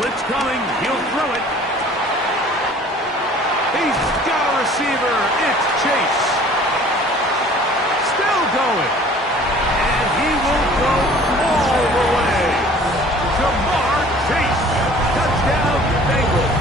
Blitz coming. He'll throw it. He's got a receiver. It's Chase. Still going. And he will go all the way. Jamar Chase. Touchdown, Bengals.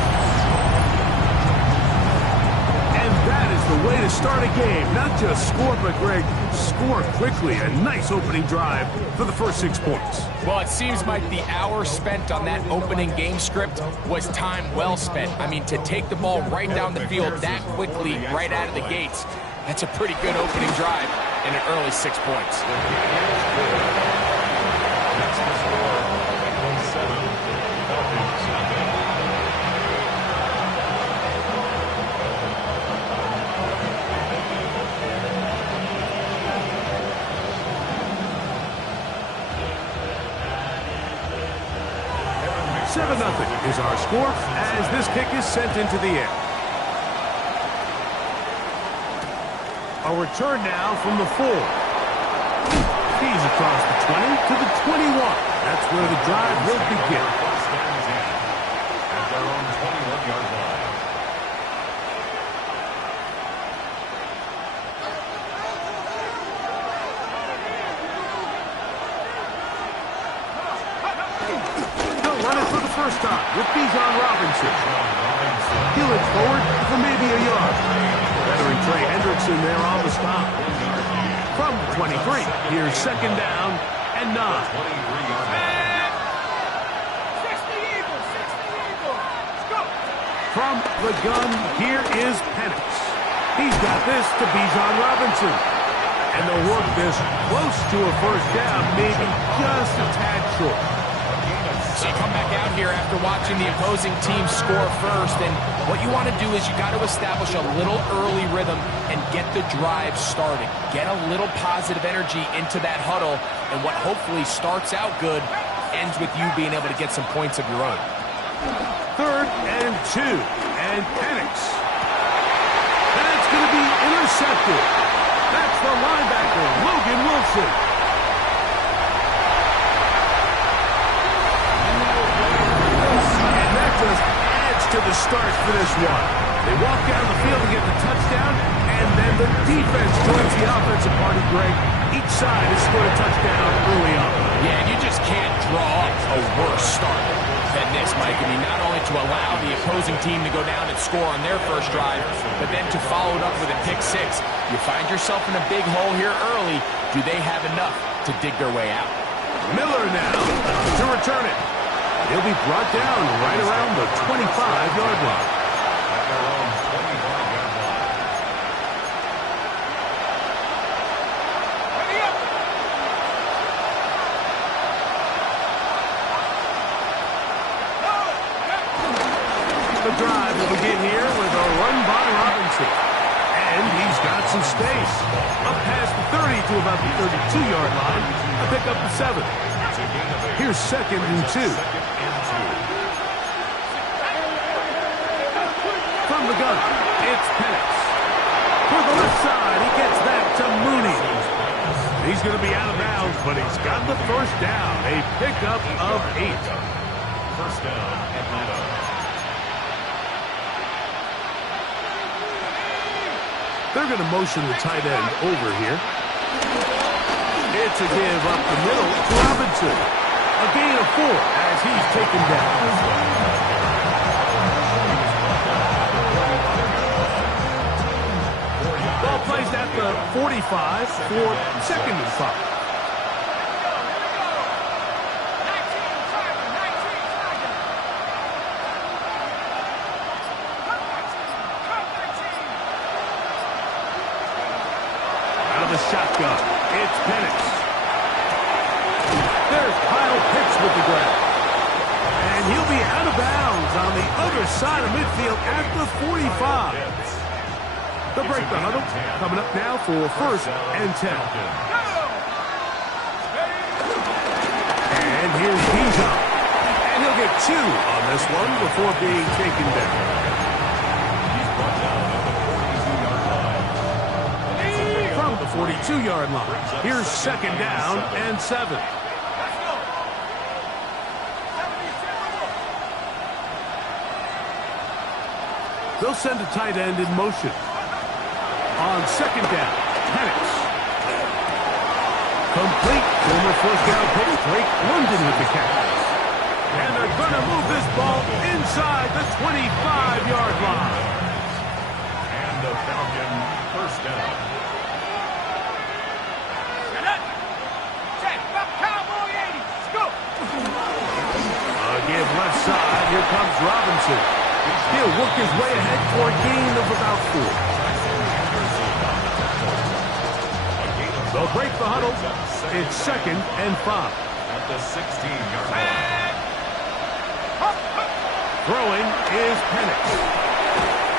And that is the way to start a game. Not just score, but, Greg, score quickly. A nice opening drive for the first 6 points. Well, it seems like the hour spent on that opening game script was time well spent. I mean, to take the ball right down the field that quickly right out of the gates, that's a pretty good opening drive and an early 6 points. 7-0 is our score as this kick is sent into the air. A return now from the 4. He's across the 20 to the 21. That's where the drive will begin. At their own 21-yard line. They'll run it for the first time with Bijan Robinson. He'll look forward for maybe a yard. Veteran Trey Hendrickson there on the stop. From 23, here's second down and 9. From the gun, here is Penix. He's got this to Bijan Robinson. And they'll work this close to a first down, maybe just a tad short. So you come back out here after watching the opposing team score first, and what you want to do is you got to establish a little early rhythm and get the drive started. Get a little positive energy into that huddle, and what hopefully starts out good ends with you being able to get some points of your own. 3rd and 2, and Penix. That's going to be intercepted. That's the linebacker, Logan Wilson. Just adds to the start for this one. They walk down the field to get the touchdown, and then the defense joins the offensive party, Greg. Each side has scored a touchdown early on. Yeah, and you just can't draw up a worse start than this, Mike. I mean, not only to allow the opposing team to go down and score on their first drive, but then to follow it up with a pick 6. You find yourself in a big hole here early. Do they have enough to dig their way out? Miller now to return it. He'll be brought down right around the 25-yard line. At their own 25-yard line. The drive will begin here with a run by Robinson. And he's got some space. Up past the 30 to about the 32-yard line. A pick up the 7. Here's 2nd and 2. From the gun, it's Penix. For the left side, he gets that to Mooney. He's going to be out of bounds, but he's got the first down. A pickup of 8. First down, Atlanta. They're going to motion the tight end over here. It's a give up the middle to Robinson. A gain of 4 as he's taken down. Ball placed at the 45 for 2nd and 5. Out of the shotgun, it's Penix. There's Kyle Pitts with the grab. And he'll be out of bounds on the other side of midfield at the 45. They'll break the huddle. Coming up now for 1st and 10. And here's Bijan. And he'll get 2 on this one before being taken down. From the 42-yard line, here's 2nd down and 7. They'll send a tight end in motion. On second down, Penix. Complete. Former first-down pick Drake London with the catch. And they're going to move this ball inside the 25-yard line. And the Falcon first down. Again, left side. Here comes Robinson. He'll work his way ahead for a gain of about 4. They'll break the huddle. It's 2nd and 5. At the 16-yard line. Throwing is Penix.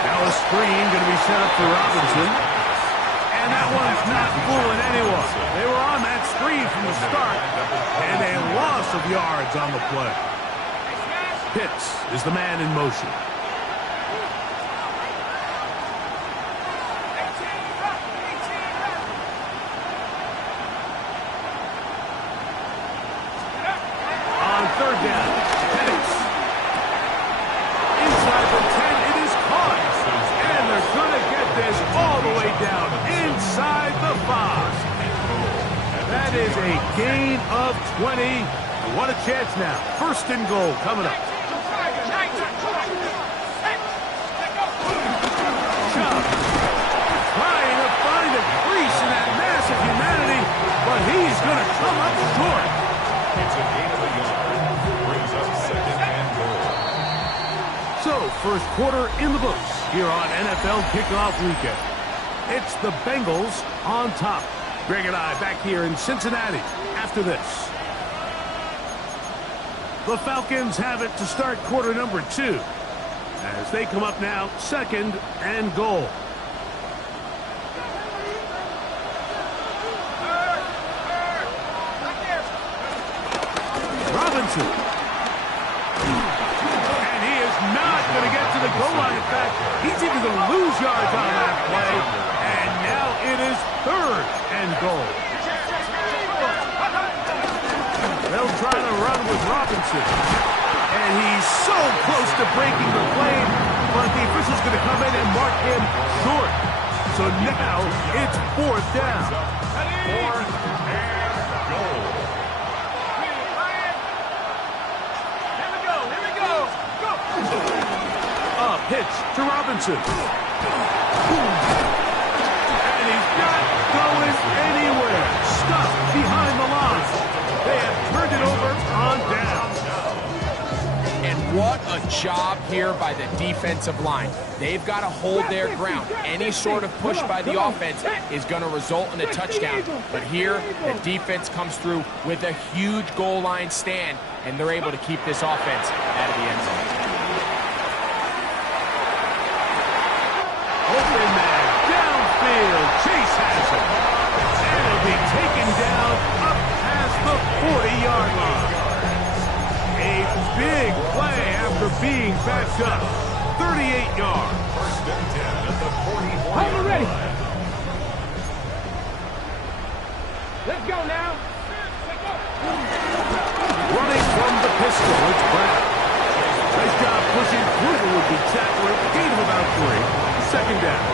Now a screen going to be set up for Robinson. And that one's not fooling anyone. They were on that screen from the start. And a loss of yards on the play. Pitts is the man in motion. On third down, Penix. Inside the 10, it is caught. And they're going to get this all the way down inside the 5. That is a gain of 20. And what a chance now. 1st and goal coming up. Trying to find a crease in that mass of humanity, but he's going to come up short. It's a gain of a yard. Brings up 2nd and goal. So, first quarter in the books here on NFL Kickoff Weekend. It's the Bengals on top. Greg and I back here in Cincinnati after this. The Falcons have it to start quarter number 2 as they come up now 2nd and goal. Robinson. And he is not going to get to the goal line. In fact, he's even going to lose yards on that play. And now it is 3rd and goal. They'll try to run with Robinson. And he's so close to breaking the play, but the official's going to come in and mark him short. So now it's 4th down. 4th and goal. A pitch to Robinson. And he's not going anywhere. Stuck behind the line. They have turned it over on down. And what a job here by the defensive line. They've got to hold their ground. Any sort of push by the offense is going to result in a touchdown. But here, the defense comes through with a huge goal line stand, and they're able to keep this offense out of the end zone. Open man, downfield, Chase has him. And he'll be taken down up past the 40-yard line. A big play after being backed up. 38 yards. 1st and 10 at the 44. Hold ready. Let's go now. Running from the pistol, it's Brown. Nice job pushing through the would-be tackler. Gain of about 3. 2nd down.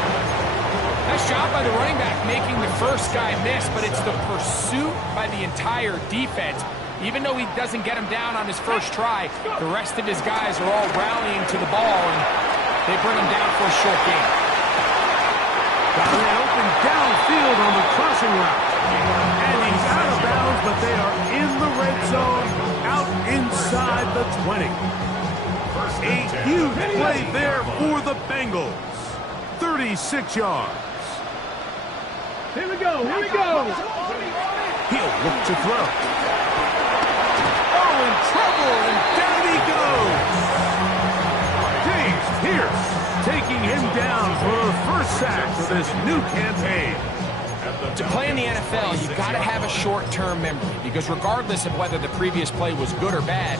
Nice job by the running back making the first guy miss, but it's the pursuit by the entire defense. Even though he doesn't get him down on his first try, the rest of his guys are all rallying to the ball, and they bring him down for a short gain. Got an open downfield on the crossing route. And he's out of bounds, but they are in the red zone, out inside the 20. A huge play there for the Bengals. 36 yards. Here we go. Here we go. He'll look to throw. Oh, in trouble, and down he goes. James Pierce taking him down for the first sack of this new campaign. To play in the NFL, you've got to have a short-term memory, because regardless of whether the previous play was good or bad,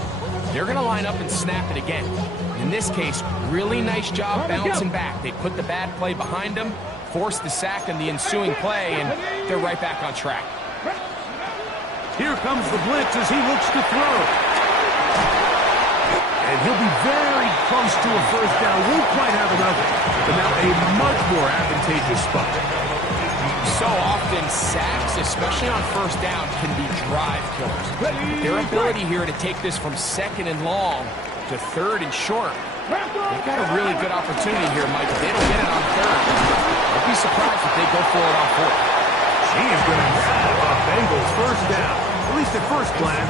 they're going to line up and snap it again. In this case, really nice job bouncing back. They put the bad play behind them, forced the sack in the ensuing play, and they're right back on track. Here comes the blitz as he looks to throw. And he'll be very close to a first down. Won't quite have enough, but now a much more advantageous spot. So often, sacks, especially on first down, can be drive killers. Their ability here to take this from second and long to third and short, they've got a really good opportunity here, Mike. If they don't get it on third, I'd be surprised if they go for it on fourth. He is going to have a Bengals first down. At least at first glance,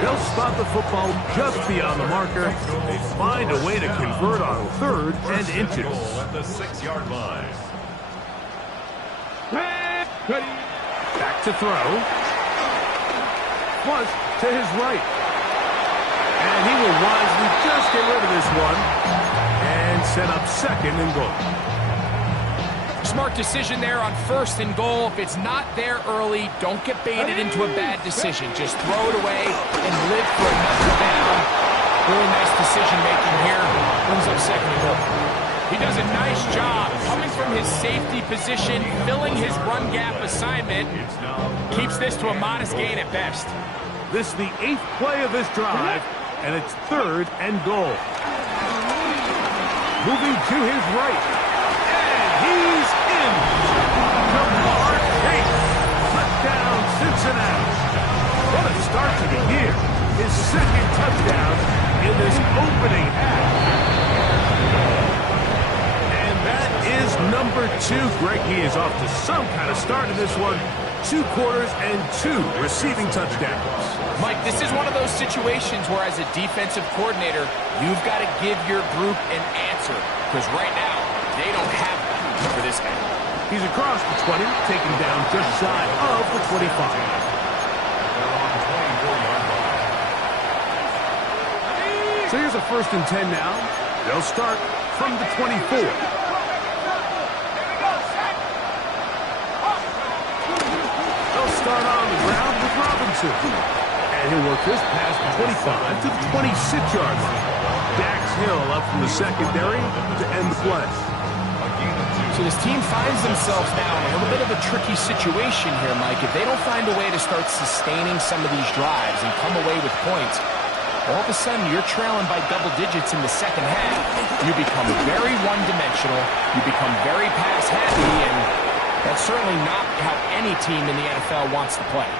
they'll spot the football just beyond the marker. They find a way to convert on third and inches. At the 6-yard line. Back to throw. Flush to his right. And he will wisely just get rid of this one and set up second and goal. Smart decision there on first and goal. If it's not there early, don't get baited into a bad decision. Just throw it away and live for another down. Really nice decision making here. Brings up second and goal. He does a nice job coming from his safety position, filling his run gap assignment. Keeps this to a modest gain at best. This is the 8th play of this drive, and it's third and goal. Moving to his right. And he's in. Lamar Chase. Touchdown, Cincinnati. What a start to the year. His second touchdown in this opening half. That is number 2. Greg, he is off to some kind of start in this one. 2 quarters and 2 receiving touchdowns. Mike, this is one of those situations where as a defensive coordinator, you've got to give your group an answer. Because right now, they don't have one for this guy. He's across the 20, taken down just shy of the 25. So here's a 1st and 10 now. They'll start from the 24. Start on the ground with Robinson. And he'll work this past the 25 to the 26-yard line. Dax Hill up from the secondary to end the play. So this team finds themselves now in a little bit of a tricky situation here, Mike. If they don't find a way to start sustaining some of these drives and come away with points, all of a sudden you're trailing by double digits in the second half. You become very one-dimensional. You become very pass-happy, and that's certainly not how any team in the NFL wants to play.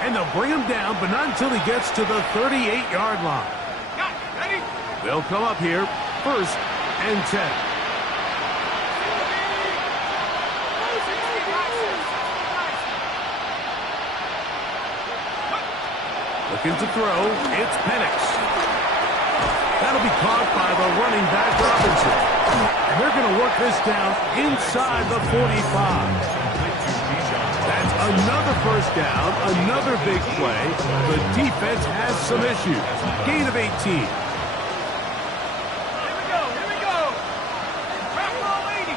And they'll bring him down, but not until he gets to the 38-yard line. They'll come up here, 1st and 10. Looking to throw, it's Penix. That'll be caught by the running back, Robinson. And they're going to work this down inside the 45. That's another first down, another big play. The defense has some issues. Gain of 18. Here we go. Rock roll 80.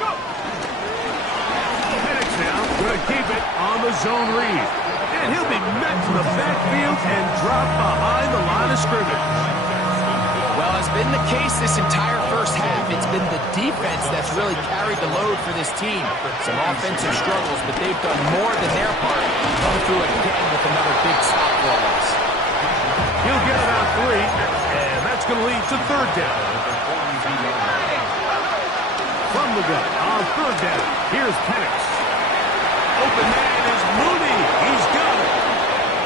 Go. Penix now going to keep it on the zone read. And he'll be met to the backfield and dropped behind the line of scrimmage. Well, it's been the case this entire first half. It's been the defense that's really carried the load for this team. Some offensive struggles, but they've done more than their part. Come through again with another big stop for us. He'll get about 3, and that's going to lead to third down. From the gun on third down, here's Penix. Open man is Mooney. He's got it.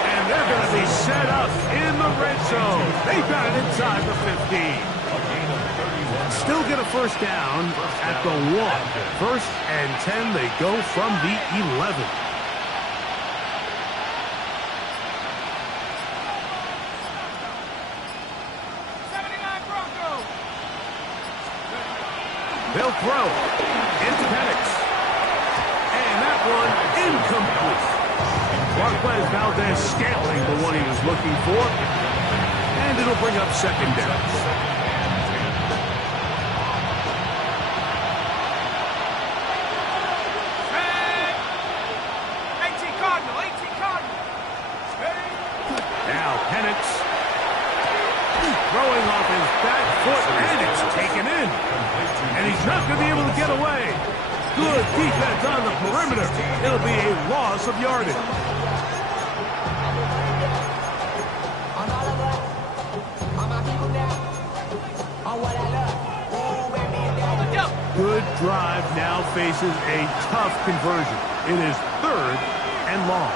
And they're going to be set up in the red zone. They got it inside the 15. Still get a first down at the 1. 1st and 10, they go from the 11. They'll throw into Penix. And that one incomplete. Marquez Valdez scaling the one he was looking for. And it'll bring up second down. Now Penix throwing off his back foot, and it's taken in. And he's not going to be able to get away. Good defense on the perimeter. It'll be a loss of yardage. good drive now faces a tough conversion. It is 3rd and long.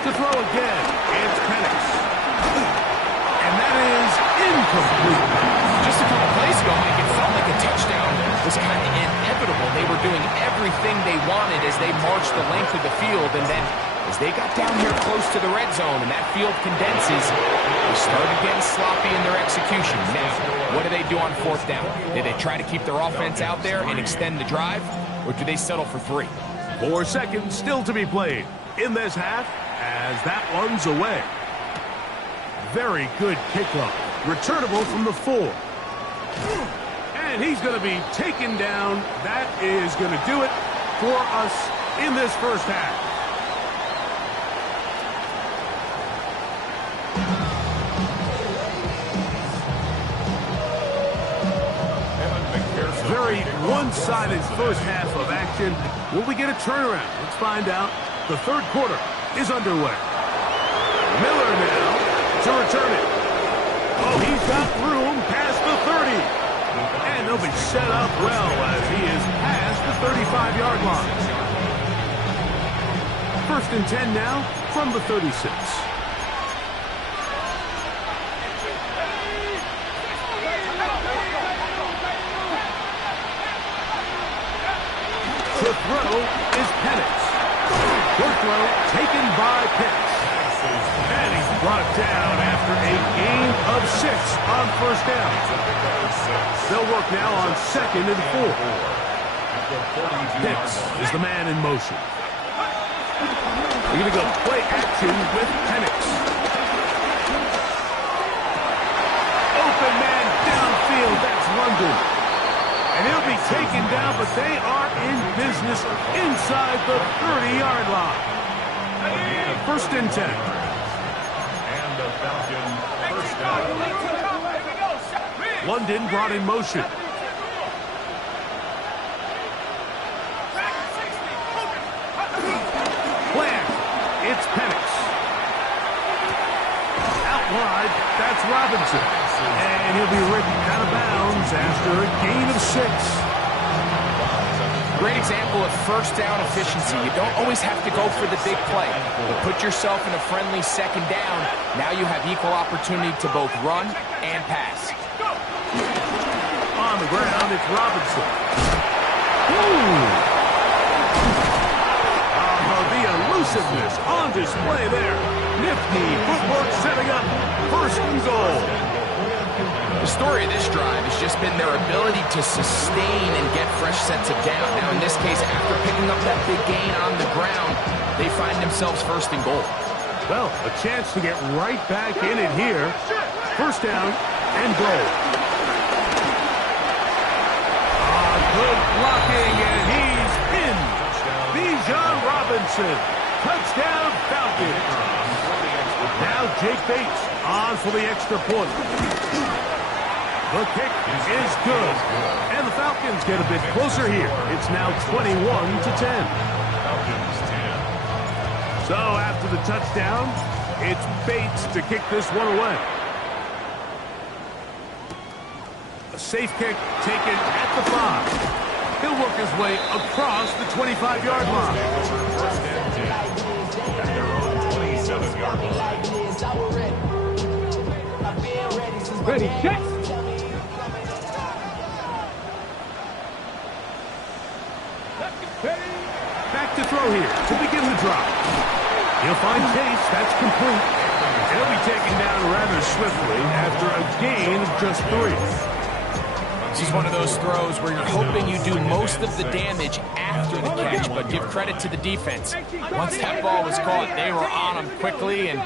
To throw again, it's Penix. And that is incomplete. Just a couple plays ago, Mike, it felt like a touchdown was kind of inevitable. They were doing everything they wanted as they marched the length of the field, and then as they got down here close to the red zone and that field condenses, they started getting sloppy in their execution. Now, what do they do on 4th down? Do they try to keep their offense out there and extend the drive, or do they settle for 3? 4 seconds still to be played in this half as that one's away. Very good kickoff. Returnable from the 4. And he's going to be taken down. That is going to do it for us in this first half. Very one-sided first half of action. Will we get a turnaround? Let's find out. The 3rd quarter is underway. Miller now to return it. Oh, he's got room past the 30. And they'll be set up well as he is past the 35-yard line. 1st and 10 now from the 36. To throw is Penix. Good throw taken by Pitts. And he's brought down after a gain of 6 on 1st down. They'll work now on 2nd and 4. Pitts is the man in motion. We're going to go play action with Penix. Open man downfield. That's London. And he'll be taken down, but they are in business inside the 30-yard line. 1st and 10. And the Falcons first down. London brought in motion. Plant. It's Penix. Out wide, that's Robinson. And he'll be ridden out of bounds after a gain of 6. Great example of 1st down efficiency. You don't always have to go for the big play, but put yourself in a friendly 2nd down. Now you have equal opportunity to both run and pass. On the ground, it's Robinson. Ooh. The elusiveness on display there. Nifty footwork setting up 1st and goal. The story of this drive has just been their ability to sustain and get fresh sets of down. Now, in this case, after picking up that big gain on the ground, they find themselves 1st and goal. Well, a chance to get right back in it here. 1st down and goal. Good blocking, and he's pinned. Bijan Robinson. Touchdown, Falcons. Now Jake Bates on for the extra point. The kick is good. And the Falcons get a bit closer here. It's now 21-10. Falcons 10. So after the touchdown, it's Bates to kick this one away. A safe kick taken at the 5. He'll work his way across the 25-yard line. 1st and 10. At their own 27-yard line. Ready, check. Back to throw here to begin the drive. He'll find Chase. That's complete. He'll be taken down rather swiftly after a gain of just 3. This is one of those throws where you're hoping you do most of the damage after the catch, but give credit to the defense. Once that ball was caught, they were on him quickly, and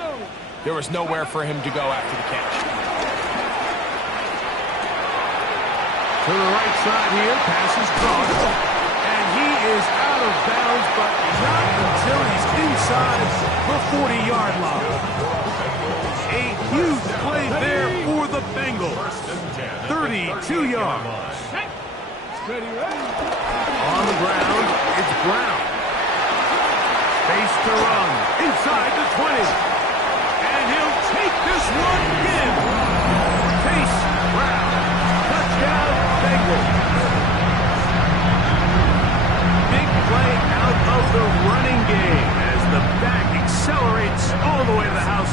there was nowhere for him to go after the catch. To the right side here, passes crossed. And he is out of bounds, but not until he's inside the 40-yard line. A huge play there for the Bengals. 32 yards. On the ground, it's Brown. Space to run inside the 20. And he'll take this one in. the running game as the back accelerates all the way to the house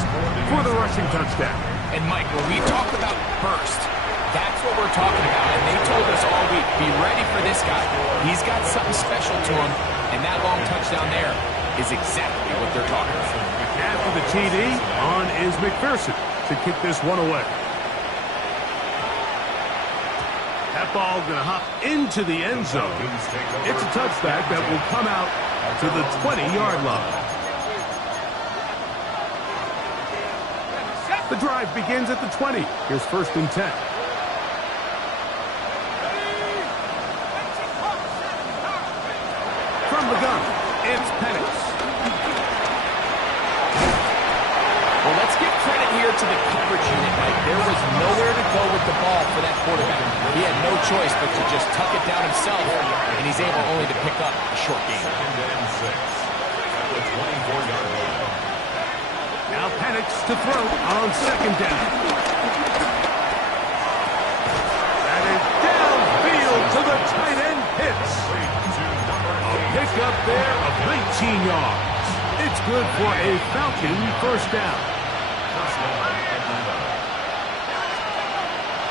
for the rushing touchdown. And Mike, when we talk about burst, that's what we're talking about. And they told us all week, be ready for this guy. He's got something special to him, and that long touchdown there is exactly what they're talking about. After the TD, on is McPherson to kick this one away. That ball going to hop into the end zone. It's a touchback that will come out to the 20-yard line. The drive begins at the 20. Here's 1st and 10. From the gun, it's Penix. Well, let's give credit here to the coverage unit, Mike. There was nowhere to go with the ball for that quarterback. He had no choice but to just tuck it down himself, and he's able only to pick up a short gain. 2nd and 6 at the 24-yard line. Now Penix to throw on 2nd down. That is downfield to the tight end Pitts. A pickup there of 19 yards. It's good for a Falcon 1st down.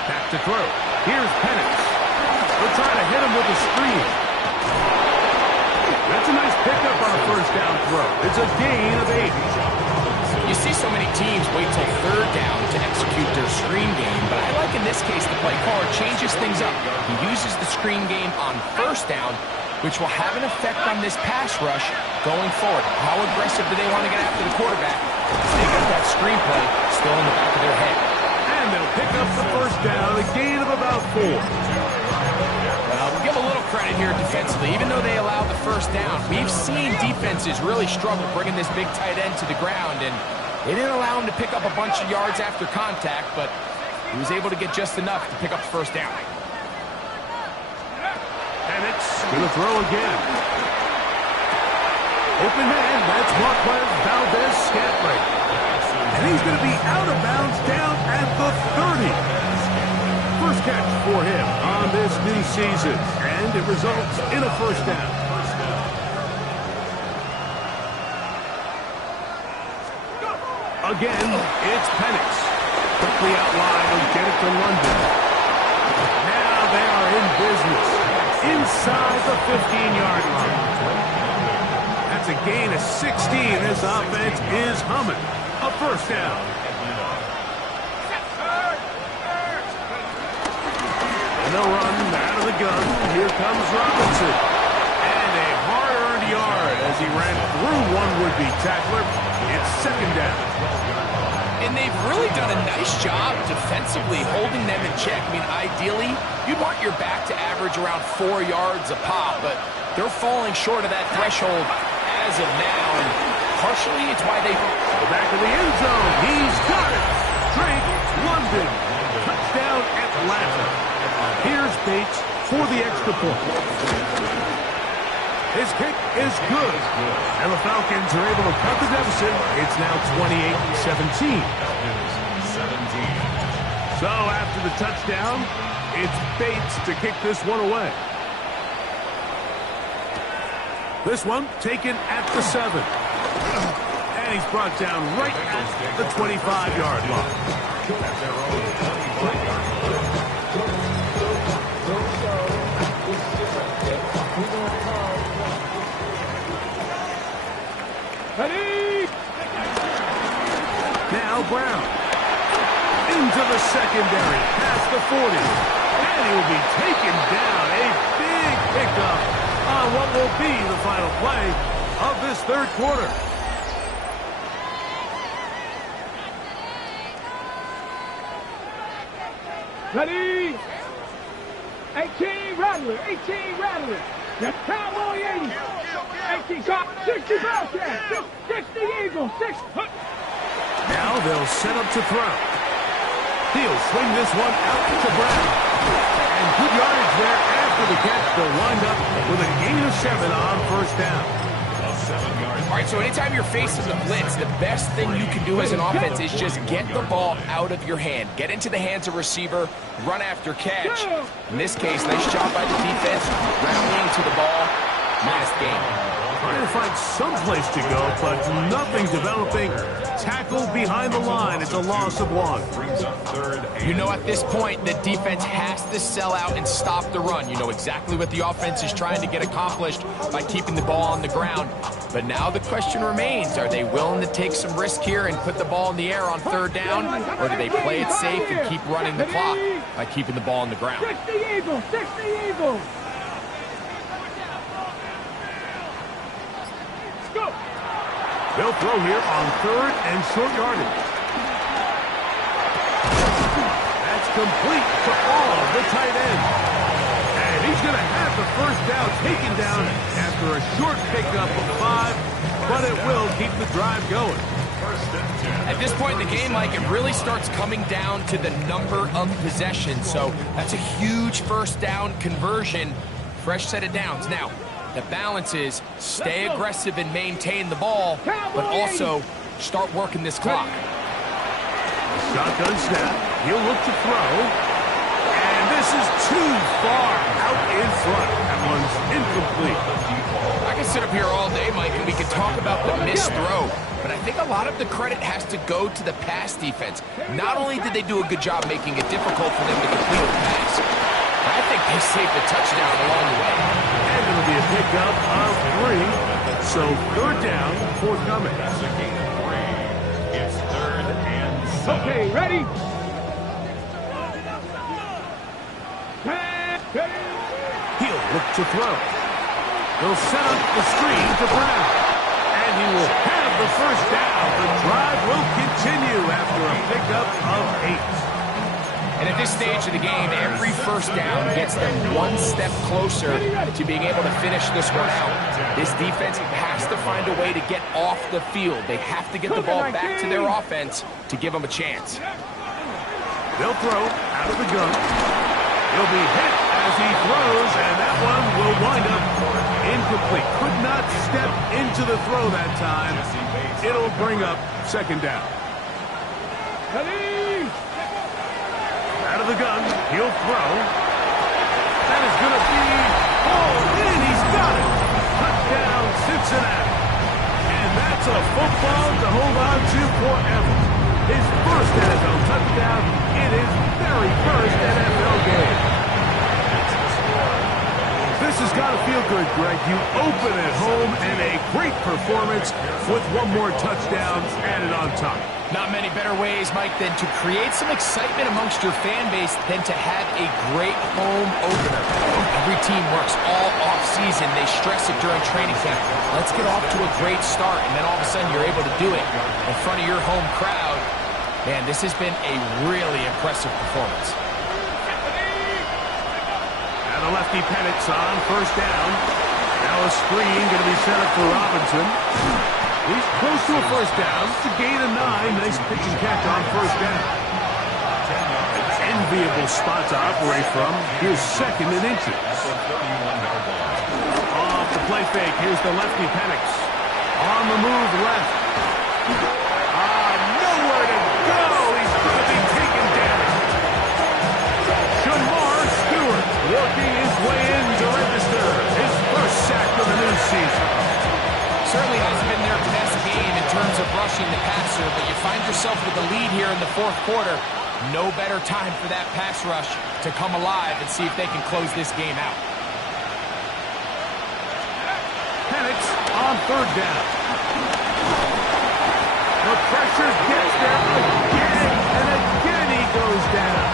Back to throw. Here's Penix. They'll try to hit him with a screen. That's a nice pickup on a 1st down throw. It's a gain of 8. You see so many teams wait till 3rd down to execute their screen game, but I like in this case the play caller changes things up. He uses the screen game on 1st down, which will have an effect on this pass rush going forward. How aggressive do they want to get after the quarterback? They got that screen play still in the back of their head. And they'll pick up the 1st down, a gain of about 4. Well, we'll give a little credit here defensively. Even though they allowed the 1st down, we've seen defenses really struggle bringing this big tight end to the ground, and they didn't allow him to pick up a bunch of yards after contact, but he was able to get just enough to pick up the 1st down. Penix going to throw again. Open man, that's Marquez Valdez-Scantling. And he's going to be out of bounds down at the 30. First catch for him on this new season, and it results in a 1st down. Again, it's Penix. Quickly outline and get it to London. Now they are in business inside the 15-yard line. That's a gain of 16. This offense is humming. A 1st down. And they'll run out of the gun. Here comes Robinson. And a hard-earned yard as he ran through one would-be tackler. It's 2nd down. And they've really done a nice job defensively holding them in check. I mean, ideally, you'd want your back to average around 4 yards a pop, but they're falling short of that threshold as of now. And partially, it's why they... Back in the end zone. He's got it. Drake London. Touchdown Atlanta. Here's Bates for the extra point. His kick is good. And the Falcons are able to cut the deficit. It's now 28-17. So after the touchdown, it's Bates to kick this one away. This one taken at the 7. And he's brought down right at the 25-yard line. Now Brown into the secondary past the 40, and he will be taken down. A big pickup on what will be the final play of this 3rd quarter. Ready? 18 Rattler, 18 Rattler. That's Cowboy 80. 18 shot, 60 Bobcat, 60 Eagle, 6. Now they'll set up to throw. He'll swing this one out to Brown. And good yardage there after the catch. They'll wind up with a gain of 7 on 1st down. All right, so anytime you're facing the blitz, the best thing you can do as an offense is just get the ball out of your hand. Get into the hands of receiver, run after catch. In this case, nice job by the defense, rallying to the ball. Nice game. Trying to find some place to go, but nothing developing. Tackle behind the line. It's a loss of 1. Brings up third. You know, at this point, the defense has to sell out and stop the run. You know exactly what the offense is trying to get accomplished by keeping the ball on the ground. But now the question remains, are they willing to take some risk here and put the ball in the air on 3rd down? Or do they play it safe and keep running the clock by keeping the ball on the ground? 60 Eagles, 60 Eagles. Go. They'll throw here on 3rd and short yardage. That's complete to all the tight end. And he's going to have the first down taken down after a short pickup of 5, but it will keep the drive going. At this point in the game, Mike, it really starts coming down to the number of possessions. So that's a huge first down conversion. Fresh set of downs. Now, the balance is stay aggressive and maintain the ball, but also start working this clock. Shotgun snap. He'll look to throw. And this is too far out in front. That one's incomplete. I can sit up here all day, Mike, and we can talk about the missed throw. But I think a lot of the credit has to go to the pass defense. Not only did they do a good job making it difficult for them to complete the pass, but I think they saved the touchdown along the way. And it'll be a pickup of 3. So 3rd down, forthcoming. That's a gain of 3. It's 3rd and 7. Okay, ready? He'll look to throw. They'll set up the screen to Brown. And he will have the first down. The drive will continue after a pickup of 8. And at this stage of the game, every first down gets them one step closer to being able to finish this one out. This defense has to find a way to get off the field. They have to get the ball back to their offense to give them a chance. They'll throw out of the gun. He'll be hit as he throws, and that one will wind up incomplete. Could not step into the throw that time. It'll bring up 2nd down. Out of the gun, he'll throw. That is going to be hauled in. He's got it. Touchdown, Cincinnati. And that's a football to hold on to forever. His first NFL touchdown in his very first NFL game. This has got to feel good, Greg. You open at home and a great performance with one more touchdown added on top. Not many better ways, Mike, than to create some excitement amongst your fan base than to have a great home opener. Every team works all off-season. They stress it during training camp. Let's get off to a great start, and then all of a sudden you're able to do it in front of your home crowd. Man, this has been a really impressive performance. And the lefty Penix on 1st down. Now a screen going to be set up for Robinson. He's close to a first down. It's a gain of 9. Nice pitch and catch on 1st down. An enviable spot to operate from. Here's 2nd and inches. Off the play fake. Here's the lefty Penix. On the move left. Nowhere to go. He's going to be taken down. Shamar Stewart working his way in to register his first sack of the new season. Certainly hasn't been their best game in terms of rushing the passer, but you find yourself with the lead here in the 4th quarter. No better time for that pass rush to come alive and see if they can close this game out. Penix on 3rd down. The pressure gets there again, and again he goes down.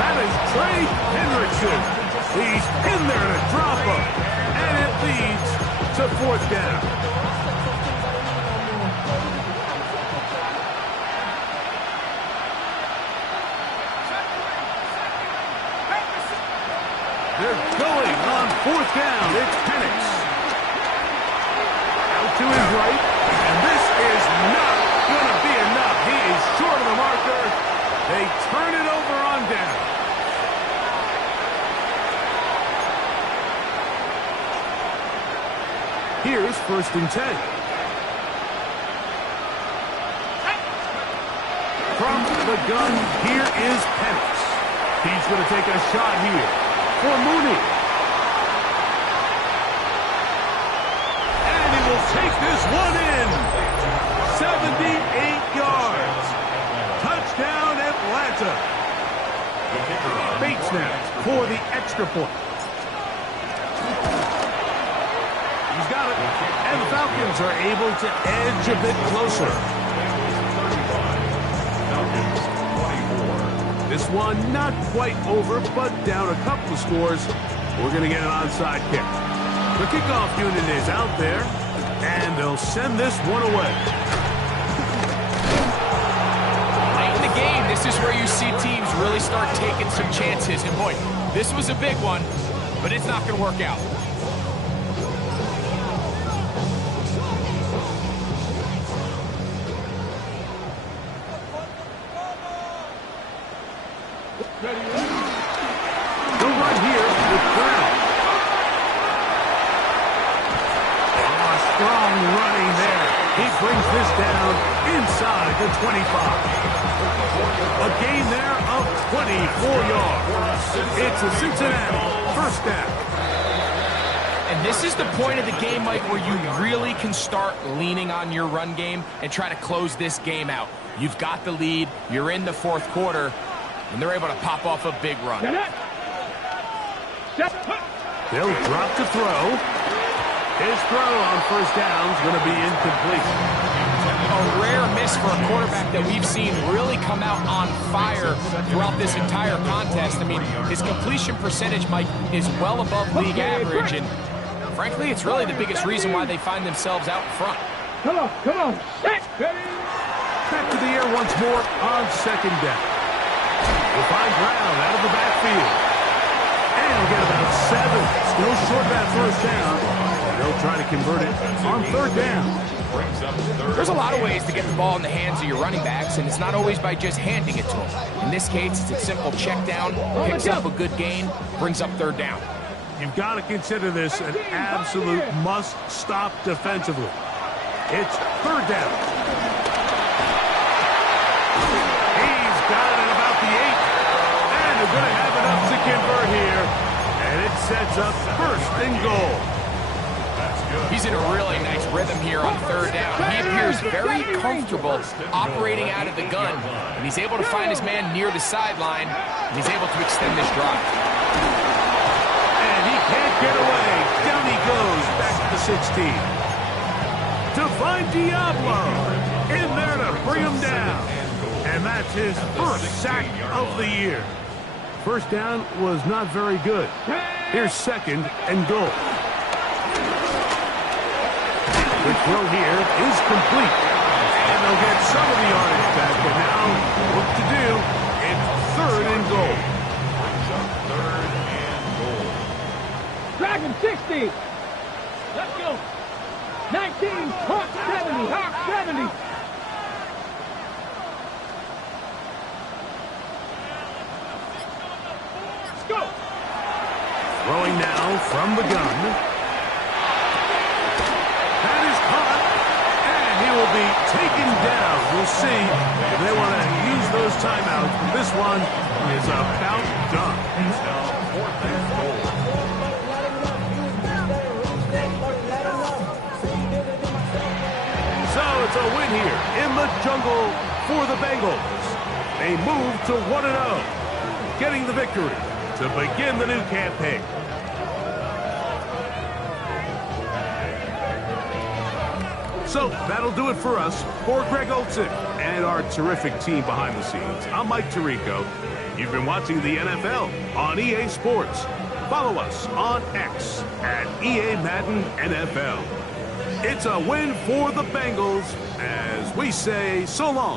That is Trey Hendrickson. He's in there to drop him, and it leads to 4th down. They're going on 4th down. It's Penix. Out to his right, and this is not going to be enough. He is short of the marker. They turn it over on down. Here's 1st and 10. From the gun, here is Penix. He's going to take a shot here for Mooney. take this one in. 78 yards. Touchdown, Atlanta. Bait snap for the extra point. He's got it. And the Falcons are able to edge a bit closer. This one not quite over, but down a couple of scores. We're going to get an onside kick. The kickoff unit is out there, and they'll send this one away. Late in the game, this is where you see teams really start taking some chances. And boy, this was a big one, but it's not going to work out. The run here with Brown. Strong running there. He brings this down inside the 25. A gain there of 24 yards. It's a Cincinnati first down. And this is the point of the game, Mike, where you really can start leaning on your run game and try to close this game out. You've got the lead. You're in the fourth quarter, and they're able to pop off a big run. They'll drop to throw. His throw on first down is going to be incomplete. A rare miss for a quarterback that we've seen really come out on fire throughout this entire contest. I mean, his completion percentage, Mike, is well above league average, and frankly, it's really the biggest reason why they find themselves out in front. Come on, come on. Set. Back to the air once more on second down. We'll find Brown out of the backfield. And he'll get about 7. Still short that first down. They'll try to convert it on third down. There's a lot of ways to get the ball in the hands of your running backs, and it's not always by just handing it to them. In this case, it's a simple check down, picks up a good gain, brings up third down. You've got to consider this an absolute must-stop defensively. It's third down. He's got it at about the 8. And they're going to have enough to convert here. And it sets up first and goal. He's in a really nice rhythm here on third down. He appears very comfortable operating out of the gun, and he's able to find his man near the sideline, and he's able to extend this drive. And he can't get away. Down he goes, back to the 16. To find Diablo in there to bring him down. And that's his first sack of the year. First down was not very good. Here's second and goal. The throw here is complete. And they'll get some of the yardage back. And now, what to do? It's third and goal. Dragon 60. Let's go. 19. Hawk 70. Hawk 70. Let's go. Throwing now from the gun. That is caught, and he will be taken down. We'll see if they want to use those timeouts. This one is about done. So it's a win here in the jungle for the Bengals. They move to 1-0, getting the victory to begin the new campaign. So that'll do it for us. For Greg Olson and our terrific team behind the scenes, I'm Mike Tirico. You've been watching the NFL on EA Sports. Follow us on X at EA Madden NFL. It's a win for the Bengals as we say so long.